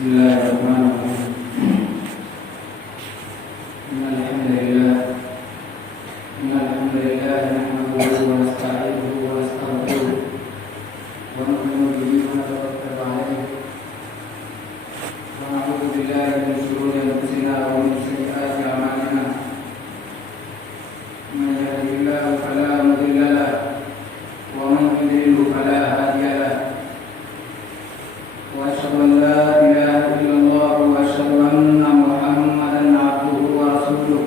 بسم الله الرحمن الرحيم. إن الحمد لله نحمده ونستعينه ونستغفره ونؤمن به ونتوكل عليه ونعوذ بالله من شرور أنفسنا ومن سيئات أعمالنا. من يهده الله فلا مضل له ومن يضلل فلا هادي له. وأشهد أن لا إله إلا الله وأشهد أن محمدا عبده ورسوله.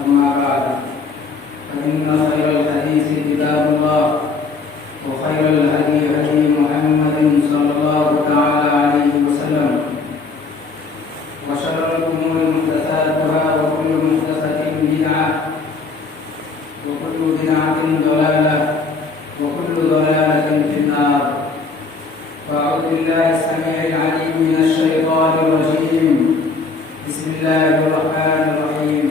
أما بعد فإن خير الحديث كتاب الله وخير الهدي هدي محمد صلى الله تعالى عليه وسلم وشر الأمور محدثاتها وكل محدثة بدعة وكل بدعة ضلالة وكل ضلالة في النار. فأعوذ بالله السميع العليم من الشيطان الرجيم. بسم الله الرحمن الرحيم.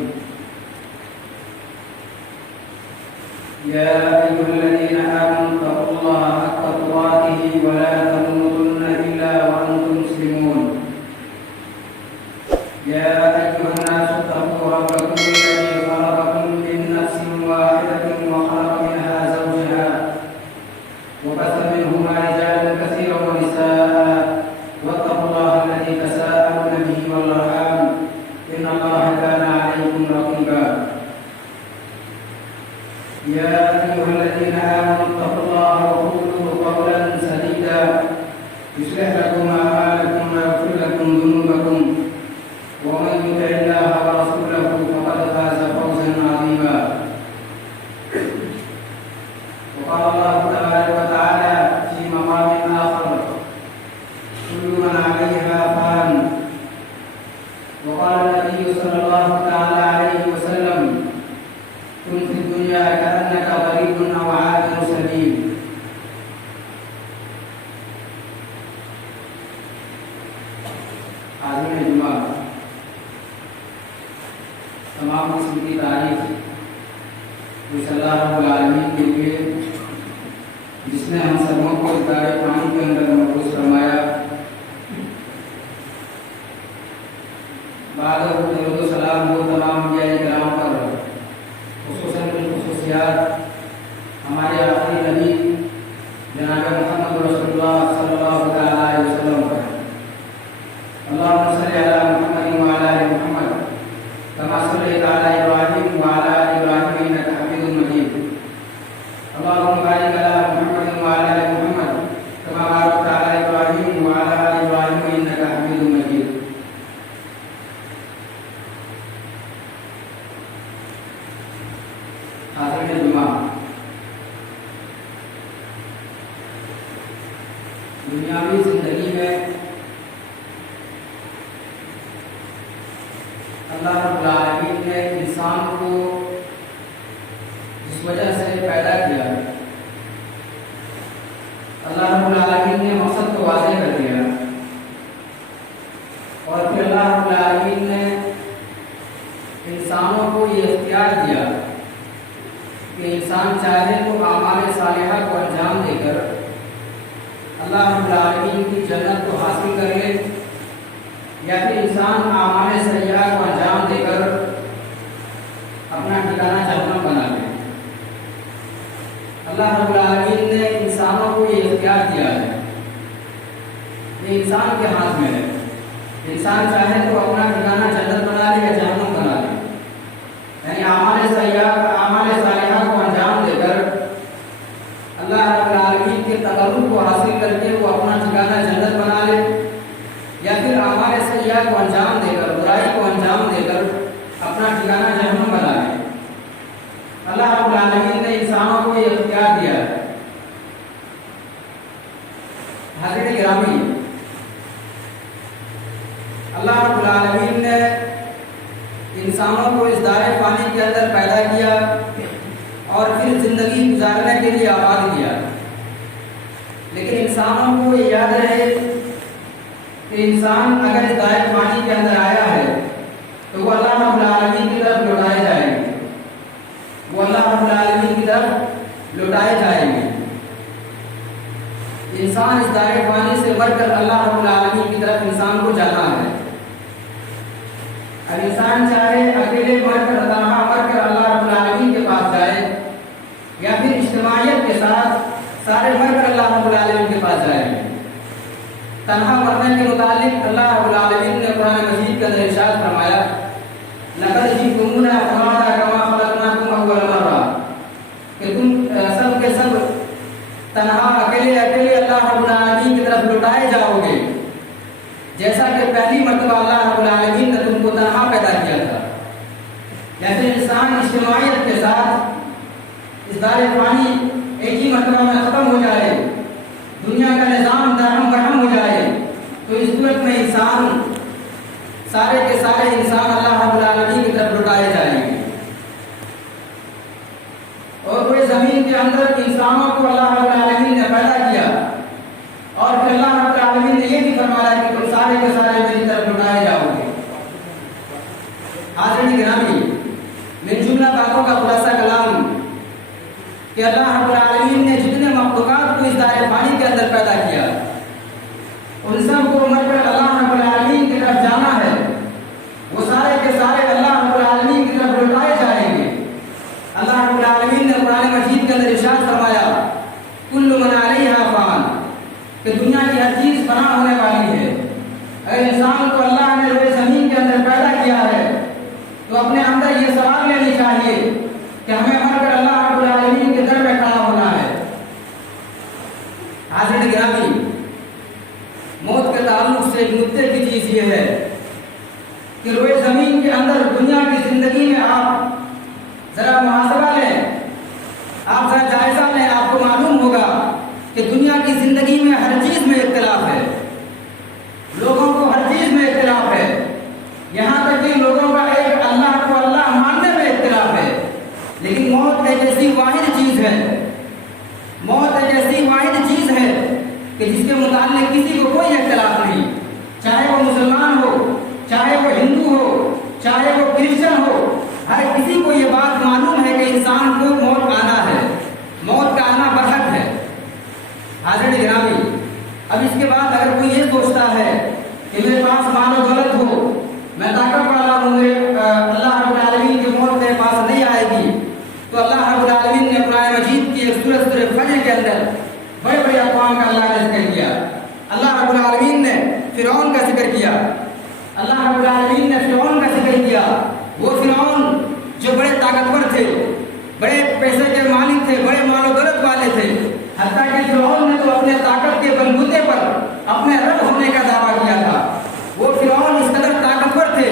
يا أيها الذين آمنوا اتقوا الله حق تقاته ولا تموتن إلا وأنتم مسلمون. يا أيها الناس اتقوا ربكم الذي خلقكم من نفس واحدة وخلق منها زوجها وبث منهما رجالا كثيرا ونساء واتقوا الله الذي تساءلون به والأرحام إن الله كان عليكم رقيبا. يا أيها الذين آمنوا اتقوا الله وقولوا قولا سديدا يصلح لكم أعمالكم ويغفر لكم ذنوبكم ومن يطع الله ورسوله فقد فاز فوزا عظيما. وقال الله تبارك وتعالى في مقام آخر: كل من عليها فان. وقال النبي صلى الله تعالى عليه وسلم: كن في الدنيا كأنك غريب أو عابر سبيل. حاضرین جمعہ، تمام قسم کی تعریف اس اللہ رب العالمین کے لیے جس نے ہم سبوں کو اس دار پانی کے اندر محفوظ فرمایا. بعد درود و سلام ہو تمام انبیاء کرام پر، خصوصاً بالخصوصیات ہمارے آخری نبی جناب محمد رسول اللہ صلی اللہ تعالیٰ علیہ وسلم پر. اللهم صل على محمد وعلى آل محمد كما صليت على إبراهيم وعلى آل إبراهيم إنك حميد مجيد. اللهم بارك على محمد وعلى آل محمد كما باركت على إبراهيم وعلى آل إبراهيم إنك حميد مجيد. حاضرین جمعہ، دنیاوی زندگی میں اللہ رب العالمین نے انسان کو جس وجہ سے پیدا کیا، اللہ رب العالمین نے مقصد کو واضح کر دیا، اور پھر اللہ رب العالمین نے انسانوں کو یہ اختیار دیا کہ انسان چاہے تو اعمال صالحہ کو انجام دے کر اللہ رب العالمین کی جنت کو حاصل کر لے، یا پھر انسان اعمال سیئہ کو انجام دے کر اپنا ٹھکانہ جہنم بنا لے. اللہ رب العالمین نے انسانوں کو یہ اختیار دیا ہے، یہ انسان کے ہاتھ میں ہے. انسان چاہے تو اپنا ٹھکانہ جنت بنا لے یا جہنم بنا لے، یعنی اعمال صالحہ کو انجام دے کر اللہ رب العالمین کے تقرب کو حاصل کر کے وہ اپنا ٹھکانہ جنت بنا لے، یا پھر اعمال سیئہ کو انجام دے کر، برائی کو انجام دے کر اپنا ٹھکانہ جہنم بنا لے. اللہ رب العالمین نے انسانوں کو یہ اختیار دیا ہے. حضرت گرامی، اللہ رب العالمین نے انسانوں کو اس دائرے پانی کے اندر پیدا کیا اور پھر زندگی گزارنے کے لیے آباد کیا. لیکن انسانوں کو یہ یاد رہے کہ انسان اگر اس دائرے پانی کے اندر آیا ہے تو وہ اللہ رب العالمین کی طرف لوٹائے جائیں گے، وہ اللہ رب العالمین کی طرف لوٹائے جائیں گے. انسان اس دائرے فانی سے مر کر اللہ رب العالمین کی طرف انسان کو جانا ہے. اب انسان چاہے اکیلے مر کر اللہ رب العالمین کے پاس جائے یا پھر اجتماعیت کے ساتھ سارے مر کر اللہ رب العالمین کے پاس جائیں گے. تنہا مرنے کے متعلق اللہ رب العالمین نے قرآن مجید کے اندر ارشاد فرمایا لقد جئتمونا فرادا کما خلقناکم اول مرہ کہ تم سب کے سب تنہا اکیلے اللہ رب العالمین کی طرف لوٹائے جاؤ گے جیسا کہ پہلی مرتبہ اللہ رب العالمین نے تم کو تنہا پیدا کیا تھا. جیسے انسان اجتماعیت کے ساتھ اس دار فانی ایک ہی مرتبہ میں ختم ہو جائے, دنیا کا نظام درہم برہم ہو جائے, تو اس صورت میں انسان سارے کے سارے انسان اللہ رب العالمین کی طرف لوٹائے جائیں گے. اور وہ زمین کے اندر انسانوں کو اللہ رب العالمین نے پیدا کیا اور پھر اللہ رب العالمین نے یہ بھی فرمایا کہ تم سارے کے سارے میری طرف لوٹائے جاؤ گے. حاضرین گرامی, من جملہ باتوں کا خلاصہ کلام کہ اللہ رب العالمین نے جتنے مخلوقات کو اس دائرے فانی کے اندر پیدا کیا ان سب کو مر کر اللہ رب العالمین کی طرف جانا ہے. وہ سارے کے سارے اللہ رب العالمین کی طرف لوٹائے جائیں گے. اللہ رب العالمین نے قرآن مجید کے اندر ارشاد فرمایا کل من علیہا فان کہ دنیا کی ہر چیز فنا ہونے والی ہے. اگر انسان کو اللہ نے روئے زمین کے اندر پیدا کیا ہے تو اپنے اندر یہ سوال لینی چاہیے کہ ہمیں مر کر اللہ رب العالمین کے در میں کھڑا ہونا ہے. حاضرین گرامی, موت کے تعلق سے ایک نکتے کی چیز یہ ہے کہ روئے زمین کے اندر دنیا کی زندگی میں آپ ذرا محاسبہ لیں, آپ ذرا جائزہ لیں, آپ کو معلوم ہوگا کہ دنیا کی زندگی میں ہر چیز میں اختلاف ہے, لوگوں کو ہر چیز میں اختلاف ہے, یہاں تک کہ لوگوں کا ایک اللہ کو اللہ ماننے میں اختلاف ہے. لیکن موت ایک ایسی واحد چیز ہے, موت ایک ایسی واحد چیز ہے کہ جس کے متعلق کسی کو کوئی اختلاف نہیں, چاہے وہ مسلمان ہو, چاہے وہ ہندو ہو, چاہے وہ کرسچن ہو, ہر کسی کو یہ بات معلوم ہے کہ انسان کو موت آنا ہے, موت کا آنا برحق ہے. حاضرین گرامی, اب اس کے بعد اگر کوئی یہ سوچتا ہے کہ میرے پاس مال و دولت ہو, میں طاقت والا ہوں, اللہ رب العالمین کی موت میرے پاس نہیں آئے گی, تو اللہ رب العالمین نے قرآن مجید کی ایک سورۃ فجر کے اندر بڑے بڑے اقوام کا اللہ نے ذکر کیا. اللہ رب العالمین نے فرعون کا ذکر کیا, اللہ رب العالمین نے فرعون کا ذکر کیا. وہ فرعون جو بڑے طاقتور تھے, بڑے پیسے کے مالک تھے, بڑے مال و دولت والے تھے, حتیٰ کہ فرعون نے تو اپنے طاقت کے بلبوتے پر اپنے رب ہونے کا دعویٰ کیا تھا. وہ فرعون اس قدر طاقتور تھے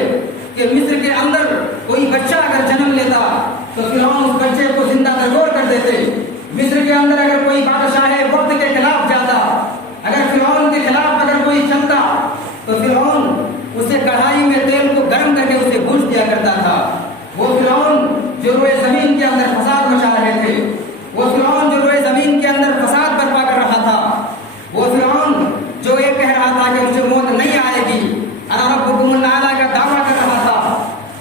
کہ مصر کے اندر کوئی بچہ اگر جنم لیتا تو فرعون اس بچے کو زندہ درگور کر دیتے. مصر کے اندر اگر کوئی بادشاہ وقت کے خلاف جاتا, اگر فرعون کے خلاف اگر کوئی چلتا تو فرعون اسے کڑھائی میں تیل کو گرم کر کے اسے بھون دیا کرتا تھا. وہ فرعون جو روئے زمین کے اندر فساد مچا رہے تھے, وہ فرعون جو روئے زمین کے اندر فساد برپا کر رہا تھا, وہ فرعون جو یہ کہہ رہا تھا کہ مجھے موت نہیں آئے گی, انا ربکم الاعلی کا دعویٰ کر رہا تھا,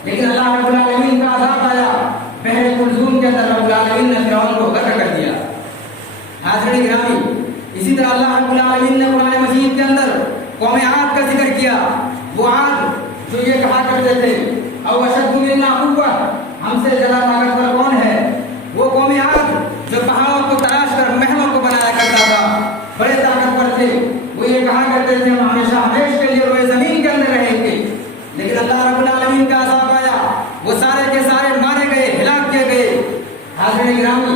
لیکن اللہ رب العالمین کا عذاب آیا. بحر کلثوم کے اندر رب العالمین نے فرعون کو غرق کر دیا. حاضرین گرامی, اسی طرح اللہ رب العالمین نے قرآن مجید کے اندر قوم عاد کا ذکر کیا. وہ عاد جو یہ کہا کرتے تھے او اشد منا قوة, ہم سے زیادہ طاقتور کون ہے. وہ قوم عاد جو پہاڑوں کو تراش کر محلوں کو بنایا کرتا تھا, بڑے طاقتور تھے. وہ یہ کہا کرتے تھے ہم ہمیشہ ہمیشہ کے لیے روئے زمین کے اندر رہیں گے. لیکن اللہ رب العالمین کا عذاب آیا, وہ سارے کے سارے مارے گئے, ہلاک کیے گئے. حاضرین گرامی,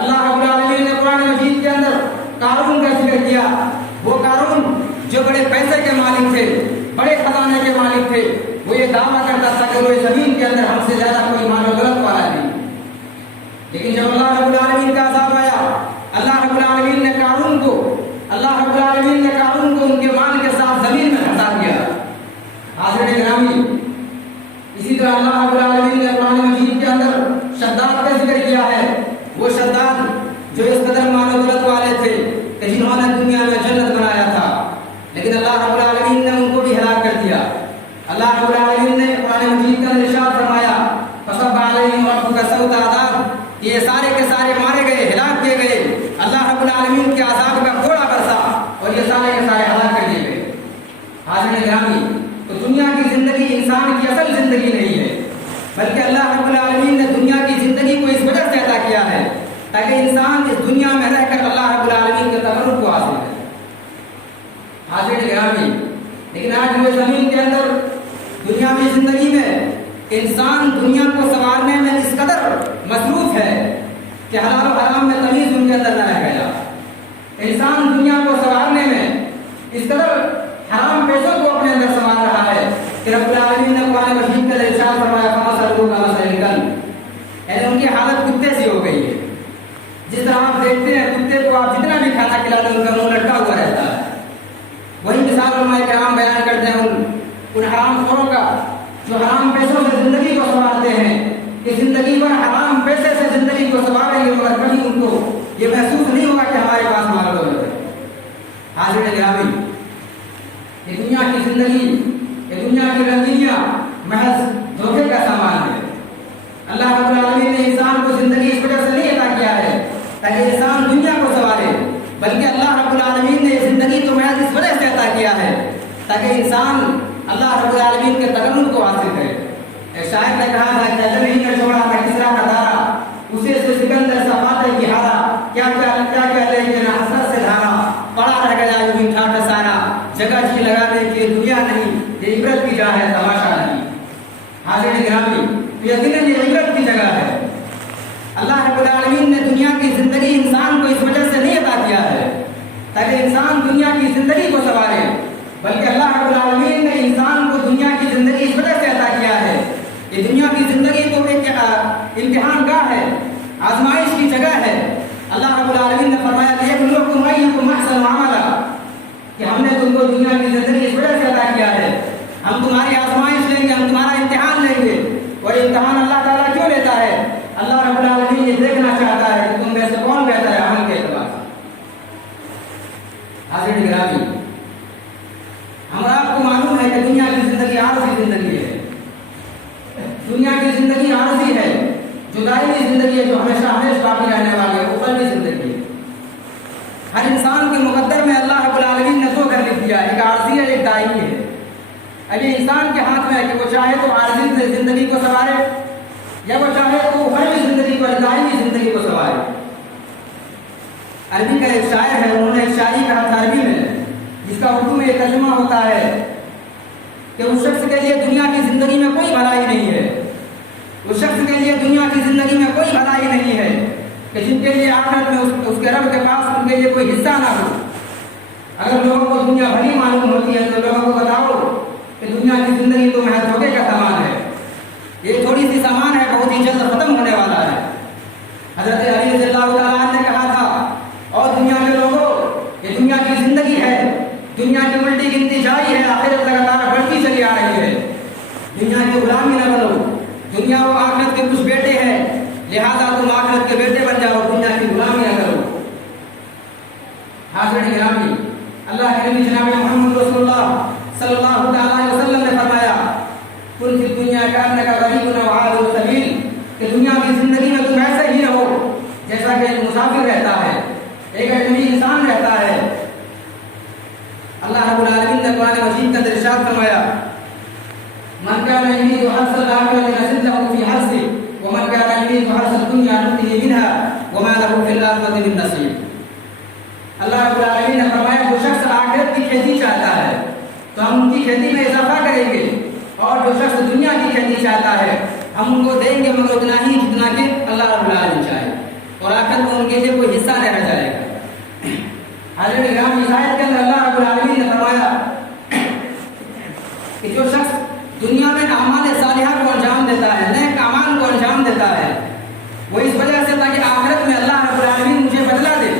اللہ رب العالمین نے قرآن مجید کے اندر قارون کا ذکر کیا. وہ قارون جو بڑے پیسے کے مالک تھے, بڑے خزانے کے مالک تھے, وہ یہ دعویٰ کرتا تھا کہ روئے زمین کے اندر ہم سے زیادہ کوئی مال و دولت والا نہیں. لیکن جب اللہ رب العالمین کا عذاب آیا, اللہ رب العالمین نے قارون کو ان کے مال کے ساتھ زمین میں ہٹا دیا. حاضرین گرامی, اسی طرح اللہ رب العالمین نے قرآن مجید کے اندر شداد کا ذکر کیا ہے. وہ شداد جو اس قدر مال و دولت والے تھے کہ جنہوں نے دنیا میں جنت بنایا تھا, لیکن اللہ رب العالمین نے ان کو بھی ہلاک کر دیا. اللہ رب العالمین نے قرآن مجید کا ارشاد فرمایا فصب علیہم ربک صوت عذاب, یہ سارے کے سارے مارے گئے, ہلاک کیے گئے. اللہ رب العالمین کے عذاب کا گھوڑا برسا. انسان دنیا کو سنوارنے میں اس قدر مصروف ہے کہ حلال و حرام میں تمیز ان کے اندر نہ رہ گیا. انسان دنیا کو سنوارنے میں اس قدر حرام پیسوں کو اپنے اندر سنوار رہا ہے کہ رب العالمین نے قرآن مجید کا ارشاد فرمایا فَمَثَلُهُ كَمَثَلِ الْكَلْبِ، یعنی ان کی حالت کتے سی ہو گئی ہے. جس طرح آپ دیکھتے ہیں کتے کو آپ جتنا بھی کھانا کھلا دیں ان کا منہ لٹکا ہوا رہتا ہے. وہی مثال علماء کرام بیان کرتے ہیں ان حرام خوروں کا جو حرام پیسوں سے زندگی کو سنوارتے ہیں کہ زندگی پر حرام پیسے سے زندگی کو سنواریں گے مگر کبھی ان کو یہ محسوس نہیں ہوگا کہ ہمارے پاس مال دولت ہے. حاضرین گرامی، یہ دنیا کی زندگی، یہ دنیا کی رنگینیاں محض دھوکے کا سامان ہے. اللہ رب العالمین نے انسان کو زندگی اس وجہ سے نہیں عطا کیا ہے تاکہ انسان دنیا کو سنوارے، بلکہ اللہ رب العالمین نے زندگی تو محض اس وجہ سے عطا کیا ہے تاکہ انسان اللہ رب العالمین کے تکلم کو حاصل کرے. ایک شاعر نے کہا تھا کہ اگر نہیں کر چھوڑا تھا کسرا کا دارا، اسے سے سکندر صفات کی ہارا، کیا لے کے نہ حسرت سے دھارا، پڑا رہ گیا یوں ہی ٹھاٹھ سارا، جگہ جی لگانے کی دنیا نہیں، یہ عبرت کی جا ہے تماشا نہیں. حاضرین گرامی، یقیناً یہ عبرت کی جگہ ہے. اللہ رب العالمین نے دنیا کی زندگی انسان کو اس وجہ سے نہیں عطا کیا ہے تاکہ انسان دنیا کی زندگی کو سنوارے، بلکہ اللہ رب العالمین نے انسان کو دنیا کی زندگی اس وجہ سے عطا کیا ہے. یہ دنیا کی زندگی تو ایک امتحان گاہ ہے، آزمائش کی جگہ ہے. اللہ رب العالمین نے فرمایا لِيَبْلُوَكُمْ أَيُّكُمْ أَحْسَنُ عَمَلًا، کہ ہم نے تم کو دنیا کی زندگی اس وجہ سے عطا کیا ہے. ہم تمہاری آزمائش لیں گے، ہم تمہارا امتحان لیں گے. اور امتحان اللہ تعالیٰ کیوں لیتا ہے؟ اللہ رب العالمین یہ دیکھنا چاہتا ہے کہ تم میں سے کون بہتر ہے عمل کے اعتبار سے. حاضرین گرامی، ہمارا آپ کو معلوم ہے کہ دنیا کی زندگی عارضی زندگی ہے. دنیا کی زندگی عارضی ہے، جو دائمی زندگی ہے، جو ہمیشہ باقی رہنے والی ہے، وہ قلبی زندگی ہے. ہر انسان کے مقدر میں اللہ رب العالمین نے دو گھر لکھ دیا، ایک عارضی ہے ایک دائمی ہے. اب یہ انسان کے ہاتھ میں ہے کہ وہ چاہے تو عارضی زندگی کو سنوارے یا وہ چاہے تو قلبی زندگی کو، دائمی زندگی کو سنوارے. عربی کا ایک شاعر ہے، انہوں نے ایک شاعری کہا تھا عربی میں، جس کا اردو میں یہ ترجمہ ہوتا ہے کہ اس شخص کے لیے دنیا کی زندگی میں کوئی بھلائی نہیں ہے، اس شخص کے لیے دنیا کی زندگی میں کوئی بھلائی نہیں ہے کہ جن کے لیے آخرت میں اس کے رب کے پاس ان کے لیے کوئی حصہ نہ ہو. اگر لوگوں کو دنیا بھلی معلوم ہوتی ہے تو لوگوں کو بتاؤ کہ دنیا کی زندگی تو محض دھوکے کا سامان ہے، یہ تھوڑی سی سامان ہے، بہت ہی جلد ختم ہونے والا ہے. حضرت علی رضی اللہ تعالیٰ عنہ نے کہا تھا اور دنیا کے لوگوں، یہ دنیا کی زندگی ہے، دنیا کی الٹی گنتی جاری ہے، آخرت لگاتار بڑھتی چلی آ رہی ہے. دنیا کی غلامی نہ بنو، دنیا و آخرت کے کچھ بیٹے ہیں، لہذا تم آخرت کے بیٹے بن جاؤ، دنیا کی غلامی نہ کرو. حاضرین گرامی، اللہ کے نبی جناب محمد رسول اللہ صلی اللہ علیہ وسلم نے فرمایا کن فی دنیا کانک غریب و عابر سبیل، کہ دنیا کی زندگی میں تم ایسے ہی رہو جیسا کہ ایک مسافر رہتا ہے، ایک اجنبی انسان رہتا ہے. اللہ رب العالمین نے قرآن مجید کا ارشاد فرمایا من كان يريد حرث الآخرة نزد له في حرثه ومن كان يريد حرث الدنيا نؤته منها وما له في الآخرة من نصيب. اللہ رب العالمین نے فرمایا جو شخص آخرت کی کھیتی چاہتا ہے تو ہم ان کی کھیتی میں اضافہ کریں گے، اور جو شخص دنیا کی کھیتی چاہتا ہے ہم ان کو دیں گے مگر اتنا ہی جتنا کہ اللہ رب العالمین چاہے، اور آخرت میں ان کے لیے کوئی حصہ نہ رہ جائے گا. حضرت کرام، اس آیت کے اندر اللہ رب العالمین نے فرمایا کہ جو شخص دنیا میں اعمال صالحہ کو انجام دیتا ہے، نیک اعمال کو انجام دیتا ہے، وہ اس وجہ سے تاکہ آخرت میں اللہ رب العالمین مجھے بدلہ دے،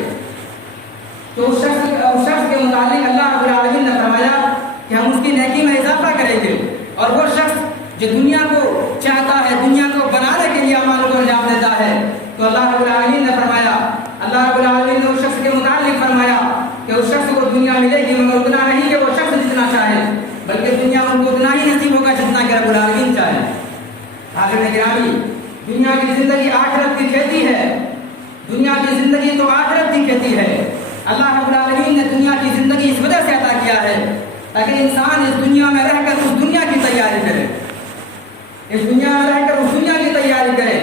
تو اس شخص کے متعلق اللہ رب العالمین نے فرمایا کہ ہم اس کی نیکی میں اضافہ کریں گے. اور وہ شخص جو دنیا کو چاہتا ہے، دنیا کو بنانے کے لیے اعمال کو انجام دیتا ہے، تو اللہ رب العالمین نے فرمایا، اللہ رب العالمین نے اس شخص کے متعلق فرمایا کہ اس شخص کو دنیا ملے گی مگر اتنا نہیں کہ وہ شخص جتنا چاہے، بلکہ دنیا ان کو اتنا ہی نصیب ہوگا جتنا کہ رب العالمین چاہے. حاضرین گرامی، دنیا کی زندگی آخرت کی کھیتی ہے، دنیا کی زندگی تو آخرت کی کھیتی ہے. اللہ رب العالمین نے دنیا کی زندگی اس وجہ سے عطا کیا ہے تاکہ انسان اس دنیا میں رہ کر اس دنیا کی تیاری کرے، اس دنیا میں رہ کر اس دنیا کی تیاری کرے.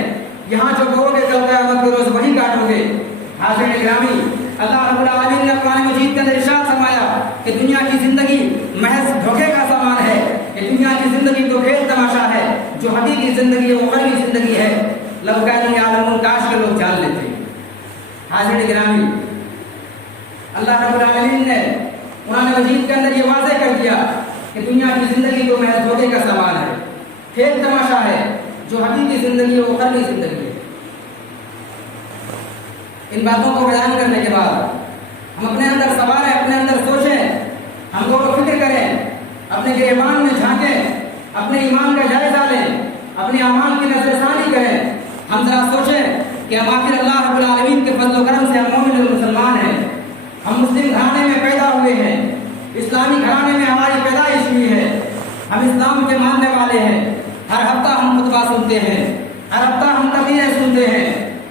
یہاں جو بولو گے کل قیامت کے روز وہی کاٹو گے. حاضرین گرامی، اللہ رب العالمین نے قرآن مجید کے اندر ارشاد فرمایا کہ دنیا کی زندگی محض دھوکے کا سامان ہے، یہ دنیا کی زندگی تو کھیل تماشا ہے، جو حقیقی زندگی ہے وہ اخروی زندگی ہے، لو کانوا یعلمون، کاش کے لوگ جان لیتے۔ حاضرین گرامی، اللہ رب العالمین نے قرآن مجید کے اندر یہ واضح کر دیا کہ دنیا کی زندگی تو محض دھوکے کا سامان ہے، کھیل تماشا ہے، جو حقیقی زندگی ہے وہ اخروی زندگی ہے۔ ان باتوں کو بیان کرنے کے بعد ہم اپنے اندر سوالیں، اپنے اندر سوچیں، ہم غور و فکر کریں، اپنے گریبان میں جھانکیں، اپنے ایمان کا جائزہ لیں، اپنے اعمال کی نظر ثانی کریں۔ ہم ذرا سوچیں کہ ہم آخر اللہ رب العالمین کے فضل و کرم سے ہم مومن اور مسلمان ہیں، ہم مسلم گھرانے میں پیدا ہوئے ہیں، اسلامی گھرانے میں ہماری پیدائش ہوئی ہے، ہم اسلام کے ماننے والے ہیں۔ ہر ہفتہ ہم خطبہ سنتے ہیں، ہر ہفتہ ہم تقریریں سنتے ہیں،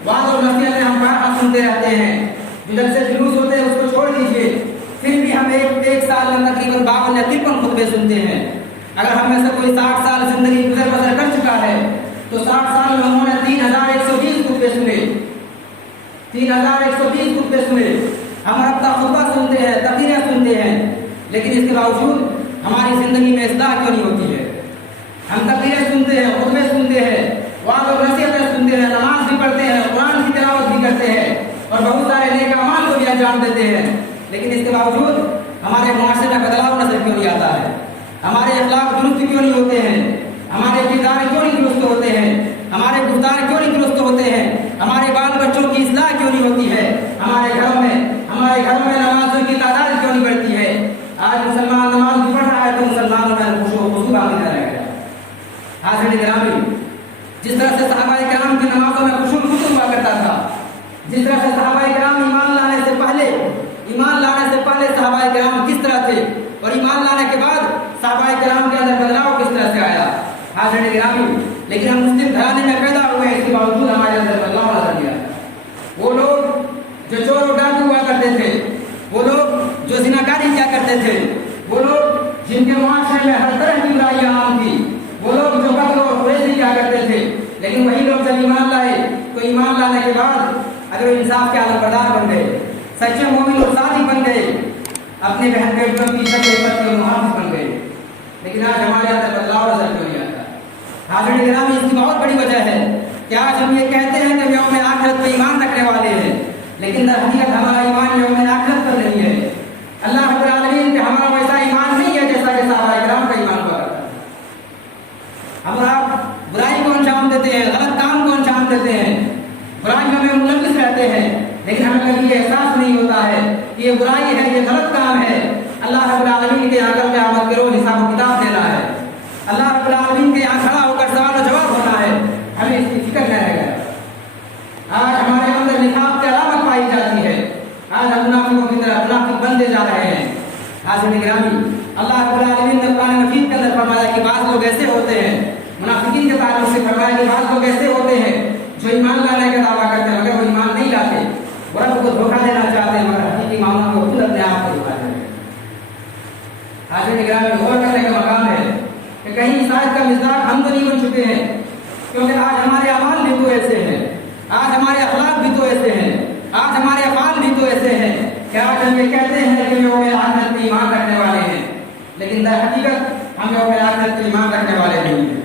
وعظ اور نصیحتیں ہم بار سنتے رہتے ہیں۔ جو جلسے جلوس ہوتے ہیں اس کو چھوڑ دیجیے، پھر بھی ہم ایک سال میں تقریباً 52 یا 53 خطبے سنتے ہیں۔ اگر ہم میں سے کوئی 60 سال زندگی گزر بسر کر چکا ہے تو 60 سال میں انہوں نے 3120 خطبے سنے، 3120 خطبے سنے۔ ہم ہر ہفتہ خطبہ سنتے ہیں، تقریریں سنتے ہیں، لیکن اس کے باوجود ہماری زندگی میں اصلاح کیوں نہیں ہوتی ہے؟ ہم تقریریں سنتے ہیں، خطبے سنتے ہیں، وعظ اور نصیحتیں سنتے ہیں، نماز بھی پڑھتے ہیں، قرآن کی تلاوت بھی کرتے ہیں اور بہت سارے نیک اعمال کو بھی انجام دیتے ہیں، لیکن اس کے باوجود ہمارے معاشرے میں بدلاؤ نظر کیوں نہیں آتا ہے؟ ہمارے اخلاق درست کیوں نہیں ہوتے ہیں؟ ہمارے کردار کیوں نہیں درست ہوتے ہیں؟ ہمارے گفتار کیوں نہیں درست ہوتے ہیں؟ ہمارے بال بچوں کی اصلاح کیوں نہیں ہوتی ہے؟ ہمارے گھروں میں نمازوں کی تعداد کیوں نہیں بڑھتی ہے؟ آج مسلمان نماز بھی پڑھ رہا ہے تو مسلمانوں میں خشوع باقی نہ رہ گیا۔ حاضرین گرامی، جس طرح سے صحابہ کرام کی نمازوں میں خشوع ہوا کرتا تھا، جس طرح سے صحابہ کرام ایمان لانے سے پہلے صحابہ کرام کس طرح تھے اور ایمان لانے کے بعد صحابہ کرام کے اندر بدلاؤ کس طرح سے آیا۔ حاضرین گرامی، لیکن ہم مسلم گھرانے میں پیدا ہوئے ہیں، اس کے باوجود ہمارے اندر بدلاؤ نظر نہیں آتا۔ وہ لوگ جو چور و ڈاکو ہوا کرتے تھے، وہ لوگ جو زناکاری کیا کرتے تھے، وہ لوگ جن کے معاشرے میں ہر طرح کی برائیاں عام تھی، وہ لوگ جو قتل اور فریضی کیا کرتے تھے، لیکن وہی لوگ جب ایمان لائے تو ایمان لانے کے بعد اگر وہ انصاف کے عالم بردار بن گئے، سچے مومن اور صادق بن گئے، اپنے بہن بیٹیوں کی عزت کے محافظ بن گئے، لیکن آج ہمارے اندر بدلاؤ نظر کیوں نہیں آتا؟ حاضرین گرامی، اس کی بہت بڑی وجہ ہے کہ آج ہم یہ کہتے ہیں کہ ہم یوم آخرت پہ ایمان رکھنے والے ہیں، لیکن در حقیقت ہمارا ایمان یوم آخرت پر نہیں ہے۔ اللہ رب العالمین کہ ہمارا ویسا ایمان نہیں ہے جیسا کہ صحابہ کرام کا ایمان ہوا کرتا ہے۔ ہم آپ برائی کو انجام دیتے ہیں، غلط کام کو انجام دیتے ہیں، برائیوں میں ملوث رہتے ہیں، لیکن ہمیں کبھی یہ احساس نہیں ہوتا ہے کہ یہ برائی ہے، یہ غلط کام ہے، اللہ رب العالمین کے یہاں کل قیامت کے روز حساب و کتاب دینا ہے، اللہ رب العالمین کے یہاں کھڑا ہو کر سوال و جواب ہونا ہے، ہمیں اس کی فکر نہ رہ گیا۔ آج ہمارے اندر نفاق کی علامت پائی جاتی ہے، آج ہم منافقوں کی طرح منافق بنتے جا رہے ہیں۔ حاضرین گرامی، اللہ رب العالمین نے قرآن مجید کے اندر فرمایا کہ بعض لوگ ایسے ہوتے ہیں، منافقین کے تعلق سے فرمایا کہ بعض لوگ ایسے ہوتے ہیں جو ایمان لانے کا دعویٰ کرتے ہیں مگر وہ ایمان نہیں لاتے، وہ رب کو دھوکہ دینا چاہتے ہیں مگر حقیقی معاملہ کو خود اپنے آپ کو دھوکہ دیتے ہیں۔ حاضرین گرامی، غور کرنے کا مقام ہے کہ کہیں شاید کا مزاج ہم تو نہیں بن چکے ہیں، کیونکہ آج ہمارے اعمال بھی تو ایسے ہیں، آج ہمارے اخلاق بھی تو ایسے ہیں، آج ہمارے افعال بھی تو ایسے ہیں کہ آج ہم یہ کہتے ہیں کہ یوم آخرت پہ ایمان رکھنے والے ہیں، لیکن در حقیقت ہم یوم آخرت پہ ایمان رکھنے والے نہیں ہیں۔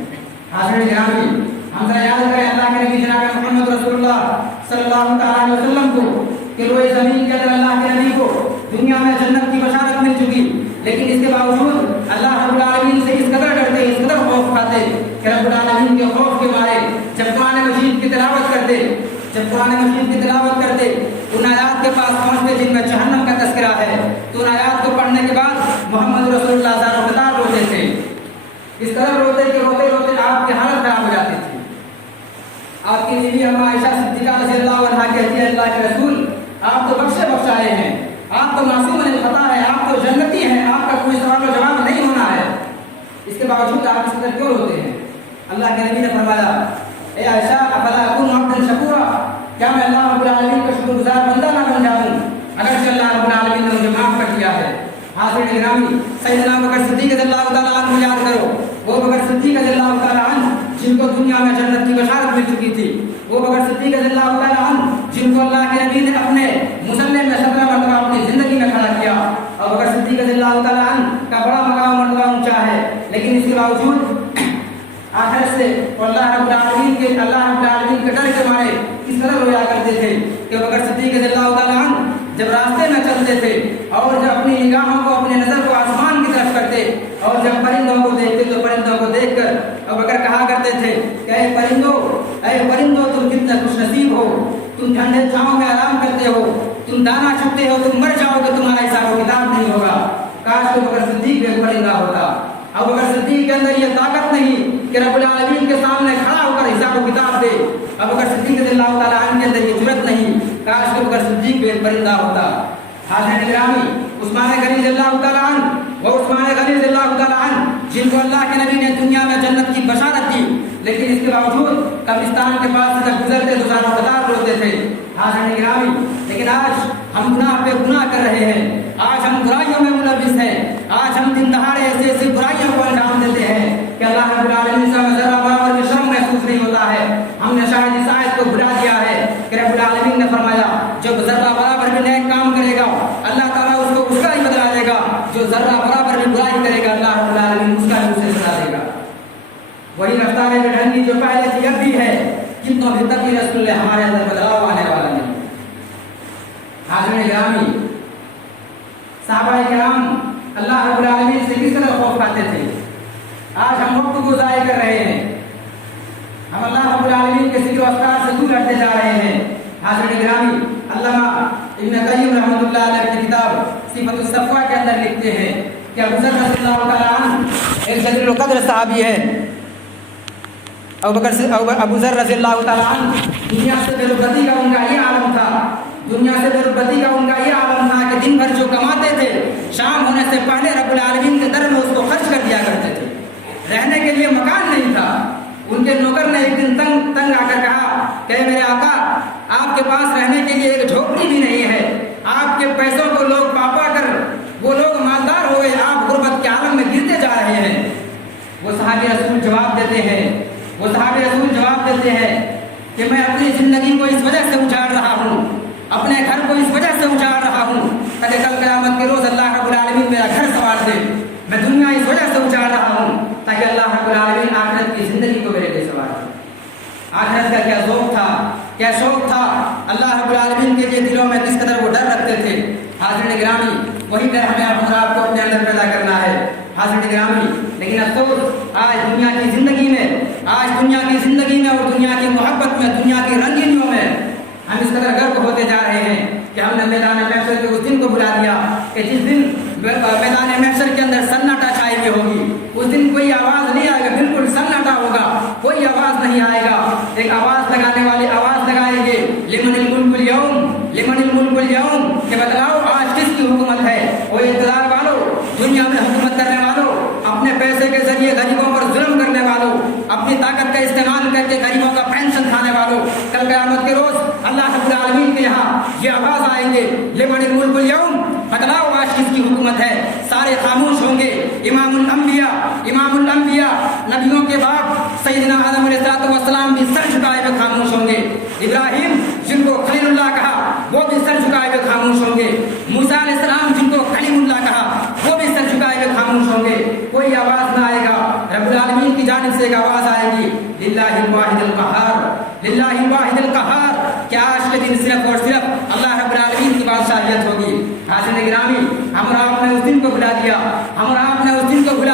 حاضرین گرامی، ہم ذرا یاد کریں اللہ کے نبی جناب محمد رسول اللہ صلی اللہ تعالیٰ علیہ وسلم کو کہ روئے زمین کے اندر اللہ کے نبی کو دنیا میں جنت کی بشارت مل چکی، لیکن اس کے باوجود اللہ رب العالمین سے اس قدر ڈرتے، اس قدر خوف کھاتے کہ رب العالمین کے خوف کے مارے جب قرآن مجید کی تلاوت کرتے ان آیات کے پاس پہنچتے جن میں جہنم کا تذکرہ ہے، تو ان آیات کو پڑھنے کے بعد محمد رسول اللہ صلی اللہ علیہ وسلم روتے تھے، اس طرح روتے کہ روتے روتے آپ کی حالت خراب ہو جاتی تھی۔ آپ کی بیوی اما عائشہ صدیقہ رضی اللہ عنہا کہتی ہے اللہ کے رسول آپ تو بخشے بخشائے ہیں، آپ تو معصوم الخطا ہے، آپ تو جنتی ہیں، آپ کا کوئی سوال و جواب نہیں ہونا ہے، اس کے باوجود آپ اس قدر کیوں روتے ہیں؟ اللہ کے نبی نے فرمایا اے عائشہ افلا اکون عبدا شکورا، کیا میں اللہ رب العالمین کا شکر گزار بندہ نہ بن جاؤں اگرچہ اللہ رب العالمین نے مجھے معاف کر دیا ہے۔ حاضرین گرامی، سیدنا بکر صدیق رضی اللہ تعالیٰ عنہ یاد کرو، وہ بکر صدیق رضی اللہ تعالیٰ عنہ جن کو دنیا میں جنت کی بشارت مل چکی تھی، وہ بکر صدیق رضی اللہ تعالیٰ عنہ جن کو اللہ کے نبی نے اپنے مصلی میں 17 مرتبہ اپنی زندگی میں کھڑا کیا، اور بکر صدیق رضی اللہ تعالیٰ عنہ کا بڑا مقام مرتبہ اونچا ہے، لیکن اس کے باوجود آخرت سے اور اللہ رب العالمین کے ڈر کے مارے اس طرح رویا کرتے تھے کہ ابوبکر صدیق رضی اللہ تعالیٰ عنہ جب راستے میں چلتے تھے اور جب اپنی نگاہوں کو اپنے نظر کو آسمان کی طرف کرتے اور جب پرندوں کو دیکھتے تو پرندوں کو دیکھ کر ابوبکر کہا کرتے تھے کہ اے پرندوں تم کتنے خوش نصیب ہو، تم ٹھنڈے چھاؤں میں آرام کرتے ہو، تم دانا چگتے ہو، تم مر جاؤ گے تمہارا حساب و کتاب نہیں ہوگا۔ کاش ابوبکر صدیق ایک پرندہ ہوتا۔ ابوبکر صدیق کے اندر یہ طاقت نہیں کہ رب العالمین کے سامنے کھڑا ہو کر حساب و کتاب دے۔ ابوبکر صدیق رضی اللہ تعالیٰ عنہ کے اندر یہ جرأت نہیں، کاش ابوبکر صدیق ایک پرندہ ہوتا۔ حاضرین گرامی، عثمان غنی رضی اللہ تعالیٰ عنہ، وہ عثمان غنی رضی اللہ تعالیٰ عنہ جن کو اللہ کے نبی نے دنیا میں جنت کی بشارت دی، لیکن اس کے باوجود قبرستان کے پاس سے جب گزرتے تو زاروں قطار روتے تھے۔ حاضرین گرامی، لیکن آج ہم گناہ پہ گناہ کر رہے ہیں، آج ہم برائیوں میں ملوث ہیں، آج ہم دن دہاڑے ایسی برائیوں کو انجام دیتے ہیں کہ اللہ رب العالمین سے ہمیں ذرا برابر بھی شرم محسوس نہیں ہوتا ہے۔ ہم نے شاید اس آیت کو بھلا دیا ہے کہ رب العالمین نے فرمایا جو ذرہ برابر بھی نیک کام کرے گا اللہ تعالیٰ اس کو اس کا ہی بدلا دے گا، جو ذرہ برابر بھی برائی کرے گا اللہ رب العالمین اس کا ہی اسے سزا دے گا۔ وہی رفتار بڑھنگی جو پہلے تھی اب بھی ہے، کتنوں بھی تک رسول اللہ ہمارے اندر بدلاؤ آنے والا نہیں۔ حاضرین گرامی، صحابہ کرام اللہ رب العالمین سے کس طرح خوف کھاتے تھے، آج ہم وقت کو ضائع کر رہے ہیں، ہم اللہ رب العالمین کے ذکر و اذکار سے دور ہٹتے جا رہے ہیں۔ حاضرین گرامی، علامہ ابن قیم رحمۃ اللہ علیہ کی کتاب صفۃ الصفوہ کے اندر لکھتے ہیں کہ ابو ذر رضی اللہ تعالیٰ عنہ ایک جلیل القدر صحابی ہے۔ ابو ذر رضی اللہ تعالیٰ عنہ دنیا سے بے رغبتی کا ان کا یہ عالم تھا، دنیا سے بے رغبتی کا ان کا یہ عالم تھا کہ دن بھر جو کماتے تھے شام ہونے سے پہلے رب العالمین کے در میں اس کو خرچ کر دیا کرتے تھے۔ رہنے کے لیے مکان نہیں تھا۔ ان کے نوکر نے ایک دن تنگ آ کر کہا کہ میرے آقا، آپ کے پاس رہنے کے لیے ایک جھوپڑی بھی نہیں ہے، آپ کے پیسوں کو لوگ پا کر وہ لوگ مالدار ہو گئے، آپ غربت کے عالم میں گرتے جا رہے ہیں۔ وہ صحابی رسول جواب دیتے ہیں کہ میں اپنی زندگی کو اس وجہ سے اجاڑ رہا ہوں، اپنے گھر کو اس وجہ سے اجاڑ رہا ہوں تاکہ کل قیامت کے روز اللہ رب العالمین میرا گھر سنوار دے۔ میں دنیا اس وجہ سے اجاڑ رہا ہوں تاکہ اللہ رب العالمین آخرت کی زندگی کو میرے لیے سنوار دے۔ آخرت کا کیا ذوق تھا، کیا شوق تھا، اللہ رب العالمین کے لیے دلوں میں کس قدر وہ ڈر رکھتے تھے۔ حاضرین گرامی، وہی ڈر ہمیں اپنے آپ کو اپنے اندر پیدا کرنا ہے۔ حاضرین گرامی، لیکن افسوس آج دنیا کی زندگی میں اور دنیا کی محبت میں، دنیا کی رنگینیوں میں ہم اس قدر غرق ہوتے جا رہے ہیں کہ ہم نے میدان محشر کے اس دن کو بلا دیا کہ جس دن میدان محشر کے اندر سناٹا چھائی ہوئی ہوگی، اس دن کوئی آواز نہیں آئے گا، بالکل سناٹا ہوگا، کوئی آواز نہیں آئے گا۔ ایک آواز لگانے والے آواز لگائیں گے، لمن الملک اليوم، کہ بتلاؤ آج کس کی حکومت ہے۔ وہ اقتدار والوں، دنیا میں حکومت کرنے والوں، اپنے پیسے کے ذریعے غریبوں پر ظلم کرنے والوں، اپنی طاقت کا استعمال کر کے غریبوں کا پینشن کھانے والوں، کل قیامت کے روز اللہ رب العالمین کے یہاں یہ آواز آئیں گے، لمن الملک اليوم، بتلاؤ آج کس کی حکومت ہے۔ سارے خاموش ہوں گے۔ امام الانبیاء نبیوں کے باپ سیدنا آدم علیہ السلام بھی سر جھکائے ہوئے خاموش ہوں گے۔ ابراہیم جن کو خلیل اللہ کہا وہ بھی سر جھکائے ہوئے خاموش ہوں گے۔ موسیٰ علیہ السلام جن کو کلیم اللہ کہا وہ بھی سر جھکائے ہوئے خاموش ہوں گے۔ کوئی آواز نہ آئے گا، رب العالمین کی جانب سے ایک آواز آئے گی، للہ الواحد القہار، کہ آج کے دن صرف اور صرف اللہ رب العالمین کی بادشاہیت ہوگی۔ حاضرین گرامی، ہم اور آپ نے اس دن کو بھلا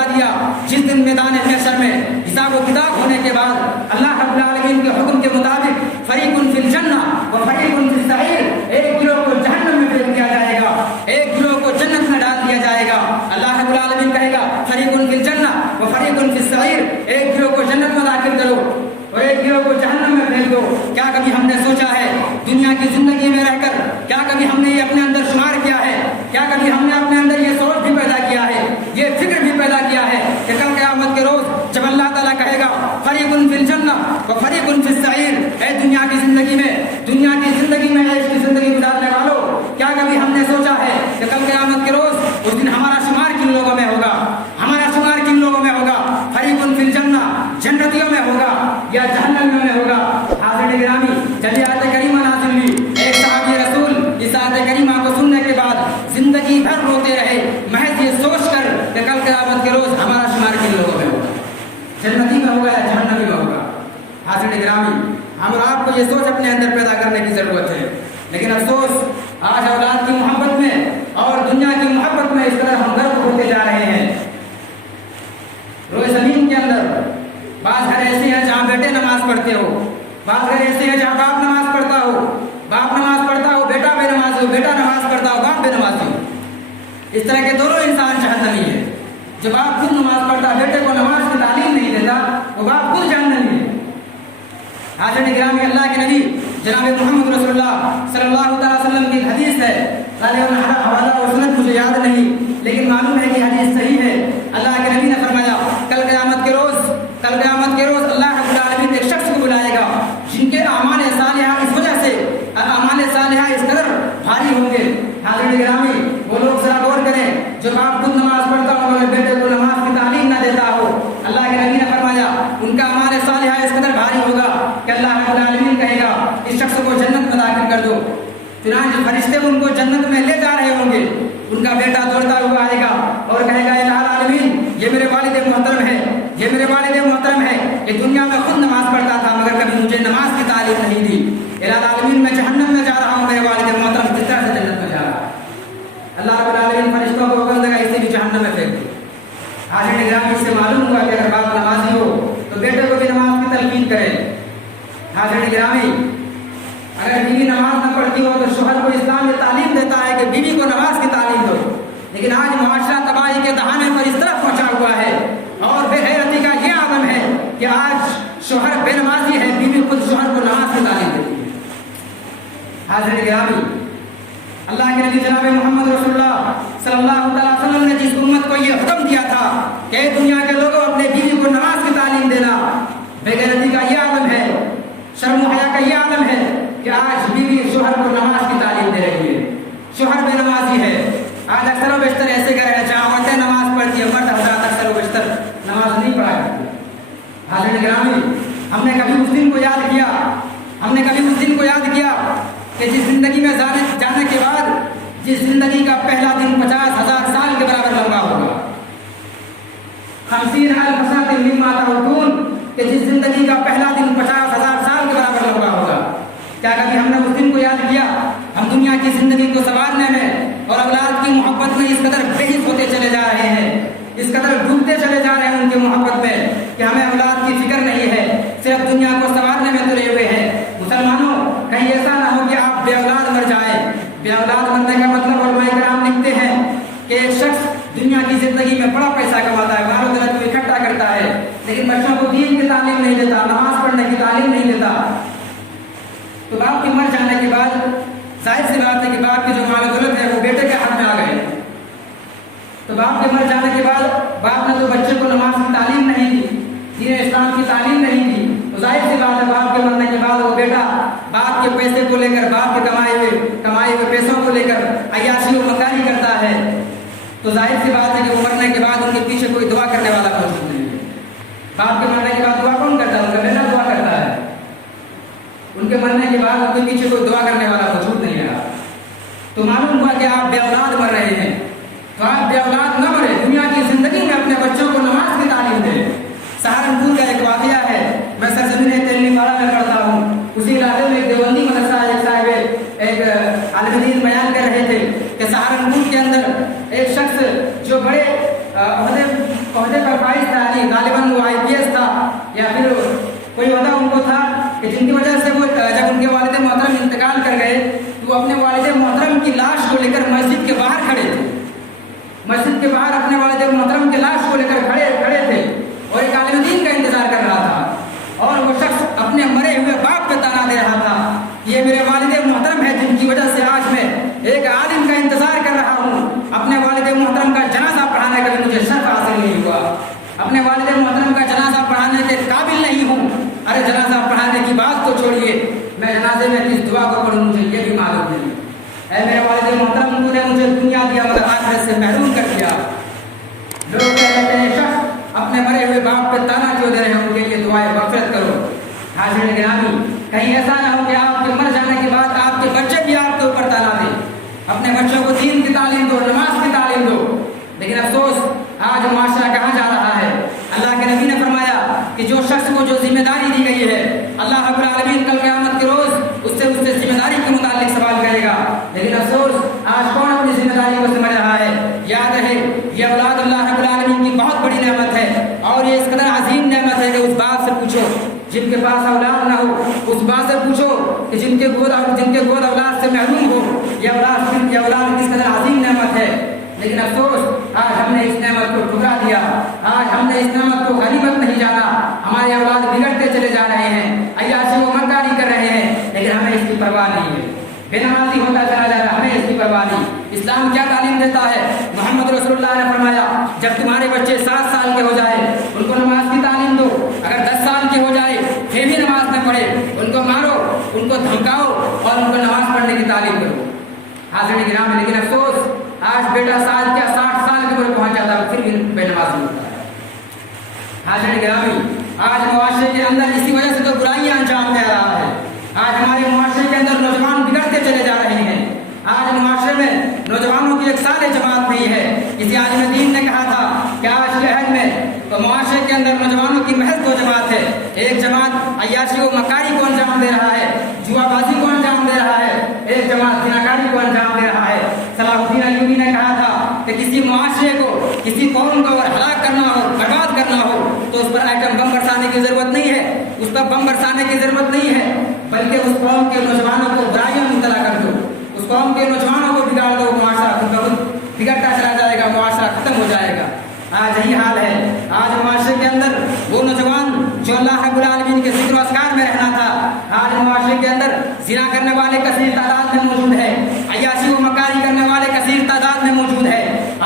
دیا، جس دن میدان محشر میں حساب و کتاب ہونے کے بعد اللہ رب العالمین کے حکم کے مطابق فریق فی الجنہ و فریق فی السعیر، ایک گروہ کو جہنم میں پھینک دیا جائے گا، ایک گروہ کو جنت میں ڈال دیا جائے گا۔ اللہ رب العالمین کہے گا فریق فی الجنہ و فریق فی السعیر، ایک گروہ کو جنت میں داخل کرو اور ایک گروہ کو جہنم میں پھینک دو۔ کیا کبھی ہم نے سوچا ہے دنیا کی زندگی میں رہ کر، کیا کبھی ہم نے یہ اپنے اندر شمار کیا ہے، کیا کبھی ہم نے اپنے اندر یہ سوچ بھی پیدا کیا ہے، یہ فکر بھی پیدا کیا ہے کہ کل قیامت کے روز جب اللہ تعالیٰ کہے گا فریق فی الجنہ و فریق فی السعیر، اے دنیا کی زندگی میں عیش کی زندگی گزارنے والوں، کیا کبھی ہم نے سوچا ہے کہ کل قیامت کے روز اس دن ہمارا شمار کن لوگوں میں ہوگا، فریق فی الجنہ، جنتیوں میں ہوگا یا جہنمیوں میں ہوگا۔ حاضرین گرامی، جب یہ آیت کریمہ نازل ہوئی، ایک صحابی رسول اس آیت کریمہ کو سننے کے بعد زندگی بھر روتے رہے، محض یہ سوچ کر کہ کل قیامت کے روز ہمارا شمار کن لوگوں میں ہوگا، جنتی میں ہوگا یا جہنمی میں ہوگا۔ اس طرح کے دونوں انسان جہنمی ہے. جو باپ خود نماز پڑھتا بیٹے کو نماز کی تعلیم نہیں دیتا وہ باپ خود جہنمی ہے. حاضرین گرامی، اللہ کے نبی جناب محمد رسول اللہ صلی اللہ علیہ وسلم کی حدیث ہے، حوالہ اور سند مجھے یاد نہیں لیکن معلوم ہے کہ حدیث صحیح ہے. اللہ کے نبی نے فرمایا کل قیامت کے روز اللہ رب العالمین ایک شخص کو بلائے گا جن کے اعمال صالحہ اس وجہ سے اعمال صالحہ اس قدر بھاری ہوں گے. حاضرین گرامی، وہ لوگ ذرا غور کریں جو باپ خود نماز پڑھتا ہو مگر بیٹے کو نماز کی تعلیم نہ دیتا ہو. اللہ کے نبی نے فرمایا ان کا اعمال صالحہ اس قدر بھاری ہوگا کہ اللہ رب العالمین کہے گا اس شخص کو جنت میں داخل کر دو. چنانچہ فرشتے ان کو جنت میں لے جا رہے ہوں گے. ان کا بیٹا دوڑتا ہوا آئے گا اور کہے گا الہ العالمین یہ میرے والد محترم ہے، یہ دنیا میں خود نماز پڑھتا تھا مگر کبھی مجھے نماز کی تعلیم نہیں دی. الہ العالمین میں جہنم میں جا رہا ہوں، میرے والد محترم کس طرح سے جنت میں جا رہا ہے. اللہ رب العالمین فرشتوں کو حکم دے گا اسے بھی جہنم میں پھینک دو. حاضرین گرامی، اس سے معلوم ہوا کہ اگر باپ نمازی ہو تو بیٹے کو بھی نماز کی تلقین کرے. حاضرین گرامی، اگر بیوی نماز نہ پڑھتی ہو تو شوہر کو اسلام یہ تعلیم دیتا ہے کہ بیوی کو نماز کی تعلیم دو. لیکن آج معاشرہ تباہی کے دہانے پر اس طرح پہنچا ہوا ہے اور بے غیرتی کا یہ عالم ہے کہ آج شوہر بے نمازی ہے، بیوی خود شوہر کو نماز کی تعلیم دیتی ہے. حاضرین گرامی، اللہ کے نبی جناب محمد رسول اللہ صلی اللہ علیہ وسلم نے جس امت کو یہ حکم دیا تھا کہ دنیا کے لوگوں اپنے بیوی کو نماز کی تعلیم دینا، بے غیرتی کا یہ عالم ہے، شرم و حیا کا یہ عالم ہے کہ آج بیوی شوہر کو نماز کی تعلیم دے رہی ہے. شوہر بے نمازی ہے. آج اکثر و بیشتر ایسے گھر ہیں جہاں عورتیں نماز پڑھتی ہیں، مرد حضرات اکثر و بیشتر نماز نہیں پڑھا کرتے. حاضرین گرامی، ہم نے کبھی اس دن کو یاد کیا کہ جس زندگی میں جانے کے بعد جس زندگی کا پہلا دن 50,000 سال کے برابر لمبا ہوگا، 50,000 سنة مما تعدون، کہ جس زندگی کا پہلا دن 50,000 سال کے برابر لمبا ہوگا. کیا کبھی ہم نے اس دن کو یاد کیا؟ ہم دنیا کی زندگی کو سنوارنے میں اور اولاد کی محبت میں اس قدر بحث ہوتے چلے جا رہے ہیں، اس قدر ڈوبتے چلے جا رہے ہیں ان کی محبت میں کہ ہمیں اولاد کی فکر نہیں ہے، صرف دنیا کو سنوارنے میں تلے ہوئے ہیں. مسلمانوں، کہیں ایسا نہ ہو کہ آپ بے اولاد مر جائیں. بے اولاد مرنے کا مطلب علماء کرام لکھتے ہیں کہ ایک شخص دنیا کی زندگی میں بڑا پیسہ کماتا ہے، مال و دولت کو اکٹھا کرتا ہے، لیکن بچوں کو دین کی تعلیم نہیں دیتا، نماز پڑھنے کی تعلیم نہیں دیتا. تو باپ کے مر جانے کے بعد ظاہر سی بات ہے کہ باپ کی جو مال و دولت ہے وہ بیٹے کے ہاتھ میں آ گئے. تو باپ کے مر جانے کے بعد باپ نے تو بچے کو نماز کی تعلیم نہیں دی، دین اسلام کی تعلیم نہیں دی، تو ظاہر سی بات ہے باپ کے مرنے کے بعد وہ بیٹا باپ کے پیسے کو لے کر، باپ کے کمائے ہوئے پیسوں کو لے کر عیاشی و مکاری کرتا ہے. تو ظاہر سی بات ہے کہ وہ مرنے کے بعد ان کے پیچھے کوئی دعا کرنے والا موجود نہیں ہے. باپ کے مرنے کے بعد دعا کون کرتا ہے؟ ان کا بیٹا دعا کرتا ہے. ان کے مرنے کے بعد ان کے پیچھے کوئی دعا کرنے والا موجود نہیں ہے. تو معلوم ہوا کہ آپ بے اولاد مر رہے ہیں. تو آپ بے اولاد نہ مرے، دنیا کی زندگی میں اپنے بچوں کو نماز کی تعلیم دیں. سہارنپور کا ایک واقعہ ہے، میں سرزمین تیلنی والا میں پڑھتا ہوں. اسی علاقے میں ایک دیوبندی مدرسہ ایک صاحب ایک عالم دین بیان کر رہے تھے کہ سہارنپور کے اندر ایک شخص جو بڑے عہدے پر فائز تھا، یعنی غالباً وہ IPS تھا یا پھر کوئی عہدہ ان کو تھا، کہ جن کی وجہ سے وہ جب ان کے والد محترم انتقال کر گئے تو وہ اپنے والد محترم کی لاش کو لے کر مسجد کے باہر کھڑے تھے. مسجد کے باہر اپنے والد محترم کی لاش کو لے کر کھڑے تھے اور ایک عالم دین کا انتظار کر رہا تھا. اور وہ شخص اپنے مرے ہوئے باپ پہ تانا دے رہا تھا، یہ میرے والد محترم ہے جن کی وجہ سے آج میں ایک عالم کا انتظار کر رہا ہوں. اپنے والد محترم کا جنازہ پڑھانے کا بھی مجھے شرف حاصل نہیں ہوا، اپنے والد محترم کا جنازہ پڑھانے کے قابل نہیں ہوں. ارے جنازہ پڑھانے کی بات تو چھوڑیے، میں جنازے میں کس دعا کو پڑھوں مجھے یہ بھی معلوم نہیں. اے میرے والد محترم، تو نے مجھے دنیا دیا مگر آخرت سے محروم کر دیا. لوگ کہتے ہیں شخص اپنے مرے ہوئے باپ پہ تانا کیوں دے رہے ہیں، ان کے لیے دعائیں مغفرت کرو. حاضرین گرامی، کہیں ایسا نہ ہو کہ آپ کے مر جانے کے بعد آپ کے بچے بھی آپ کے اوپر تانا دیں. اپنے بچوں کو دین کی تعلیم دو، نماز کی تعلیم دو. لیکن افسوس آج معاشرہ کہاں جا رہا ہے. اللہ کے نبی نے فرمایا کہ جو شخص کو جو ذمہ داری دی گئی ہے اللہ رب العالمین کل قیامت کے روز اس سے ذمہ داری کے متعلق سوال کرے گا. لیکن افسوس آج کون اپنی ذمہ داری کو سمجھ رہا ہے؟ یاد رہے یہ اولاد اللہ رب العالمین کی بہت بڑی نعمت ہے اور یہ اس قدر عظیم نعمت ہے کہ اس باپ سے پوچھو جن کے پاس اولاد نہ ہو، اس باپ سے پوچھو کہ جن کے گود اولاد سے محروم ہو، یہ اولاد کس قدر عظیم نعمت ہے. لیکن افسوس آج ہم نے اس نعمت کو ٹھکرا دیا، آج ہم نے اس نعمت کو غنیمت نہیں جانا، ہمارے اولاد بگڑتے چلے جا رہے ہیں، عیاشی و مکاری کر رہے ہیں، لیکن ہمیں اس کی پرواہ نہیں ہے، بے نمازی ہوتا چلا جا رہا ہے، ہمیں اس کی پرواہ نہیں۔ اسلام کیا تعلیم دیتا ہے؟ محمد رسول اللہ نے فرمایا جب تمہارے بچے 7 سال کے ہو جائے ان کو نماز کی تعلیم دو، اگر 10 سال کے ہو جائے پھر بھی نماز نہ پڑھے ان کو مارو، ان کو دھمکاؤ اور ان کو نماز پڑھنے کی تعلیم کرو۔ حاضرین کرام، لیکن افسوس آج بیٹا 60 سال کے اوپر پہنچ جاتا ہے پھر بھی بے نمازی ہوتا ہے۔ حاضرین گرامی، آج معاشرے کے اندر اسی وجہ سے تو برائیاں انجام دے رہا ہے، آج ہمارے معاشرے کے اندر نوجوان بگڑتے چلے جا رہے ہیں، آج معاشرے میں نوجوانوں کی ایک سال جماعت نہیں ہے۔ کسی عالم دین نے کہا تھا کہ آج کے عہد میں تو معاشرے کے اندر نوجوانوں کی محض 2 جماعت ہے، ایک جماعت عیاشی و مکاری کو انجام دے رہا ہے، جوا بازی کو انجام دے رہا ہے، ایک جماعت زناکاری کو انجام دے رہا ہے۔ صلاح الدین ایوبی نے کہا تھا کہ کسی معاشرے کو، کسی قوم کو اگر ہلاک کرنا ہو، برباد کرنا ہو تو اس پر ایٹم بم برسانے کی ضرورت نہیں ہے، اس پر بم برسانے کی ضرورت نہیں ہے، بلکہ اس قوم کے نوجوانوں کو برائیوں میں مبتلا کر دو، اس قوم کے نوجوانوں کو بگاڑ دو، معاشرہ خود بخود بگڑتا چلا جائے گا، معاشرہ ختم ہو جائے گا۔ آج یہی حال ہے، آج معاشرے کے اندر وہ نوجوان جو اللہ رب العالمین کے ذکر و اذکار میں رہنا تھا، آج معاشرے کے اندر زنا کرنے والے کثیر تعداد میں موجود ہے، عیاشی و مکاری کرنے والے کثیر تعداد میں موجود ہے،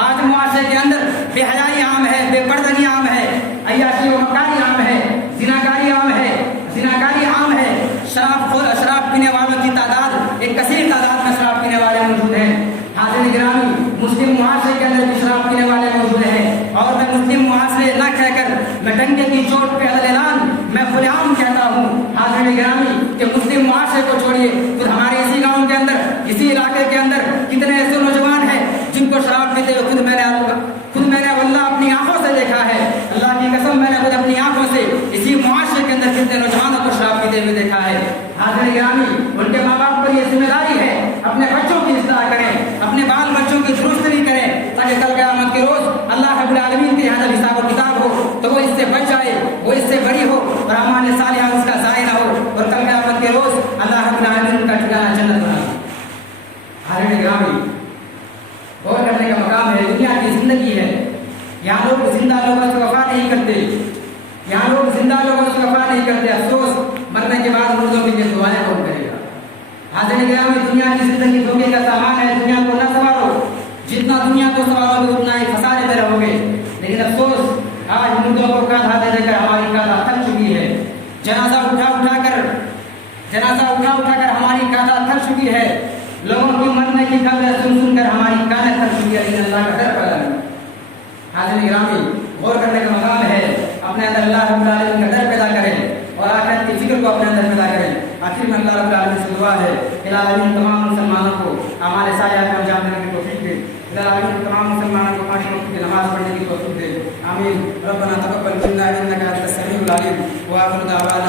آج معاشرے کے اندر بے حیائی عام ہے، بے پردگی عام ہے، عیاشی و مکاری عام ہے، زناکاری عام ہے، زناکاری عام ہے، شراب پینے والوں کی تعداد، ایک کثیر تعداد میں شراب پینے والے موجود ہیں۔ حاضرین گرامی، مسلم معاشرے کے اندر بھی شراب پینے والے موجود ہیں، اور میں مسلم معاشرے نہ کہہ کر میں ڈنڈے کی چوٹ پہ اعلان میں کھلے عام کہتا ہوں حاضرین گرامی کہ مسلم معاشرے کو چھوڑیے، خود ہمارے اسی گاؤں کے اندر، اسی علاقے کے اندر کتنے ایسے نوجوان ہیں جن کو شراب پیتے ہوئے خود میں نے واللہ اپنی آنکھوں سے دیکھا ہے، اللہ کی قسم میں نے خود اپنی آنکھوں سے اسی معاشرے کے اندر کتنے نوجوانوں کو شراب پیتے ہوئے دیکھا ہے۔ حاضرین گرامی، ان کے ماں باپ پر یہ ذمہ داری ہے اپنے بچوں کی اصلاح کریں، اپنے بال بچوں کی درستگی کریں، تاکہ کل قیامت کے روز اللہ رب العالمین کے یہاں جب حساب و کتاب ہو تو وہ اس سے بچ جائے، وہ اس سے بڑی ہو اور اعمال صالحہ اس کا ضائع نہ ہو، اور کل قیامت کے روز اللہ رب العالمین کا ٹھکانہ جنت بنا دے۔ حاضرین گرامی، غور کرنے کا مقام ہے، دنیا کی زندگی ہے، یہاں لوگ زندہ لوگوں سے وفا نہیں کرتے، یہاں لوگ زندہ لوگوں سے وفا نہیں کرتے، افسوس مرنے کے بعد مردوں کے لیے دعائیں کون کرے گا۔ حاضرین گرامی، دنیا کی زندگی دھوکے کا سامان ہے، دنیا کو نہ سنوارو، جتنا دنیا کو سنوارو گے اتنا ہی فسادے میں رہو گے، لیکن افسوس آج مردوں کو کاندھا دے دے کر ہماری کاندھا تھک چکی ہے، جنازہ اٹھا اٹھا کر ہماری کاندھا تھک چکی ہے، لوگوں کی مرنے کی خبریں سن سن کر ہماری کانیں تھک چکی ہے، لیکن اللہ کا ڈر پیدا نہیں۔ حاضرین گرامی، غور کرنے کا مقام ہے، اپنے اندر اللہ رب العالمین کا ڈر پیدا کریں اور آخرت کی فکر کو اپنے اندر پیدا کریں۔ آخر میں اللہ رب العالمین سے دعا ہے کہ العالمین تمام مسلمانوں کو اعمال صالحہ کا انجام دینے کی توفیق دے، العالمین تمام مسلمانوں کو 5 وقت کی نماز پڑھنے کی توفیق دے، آمین۔ ربنا تقبل منا انک انت السمیع العلیم وآخر دعوانا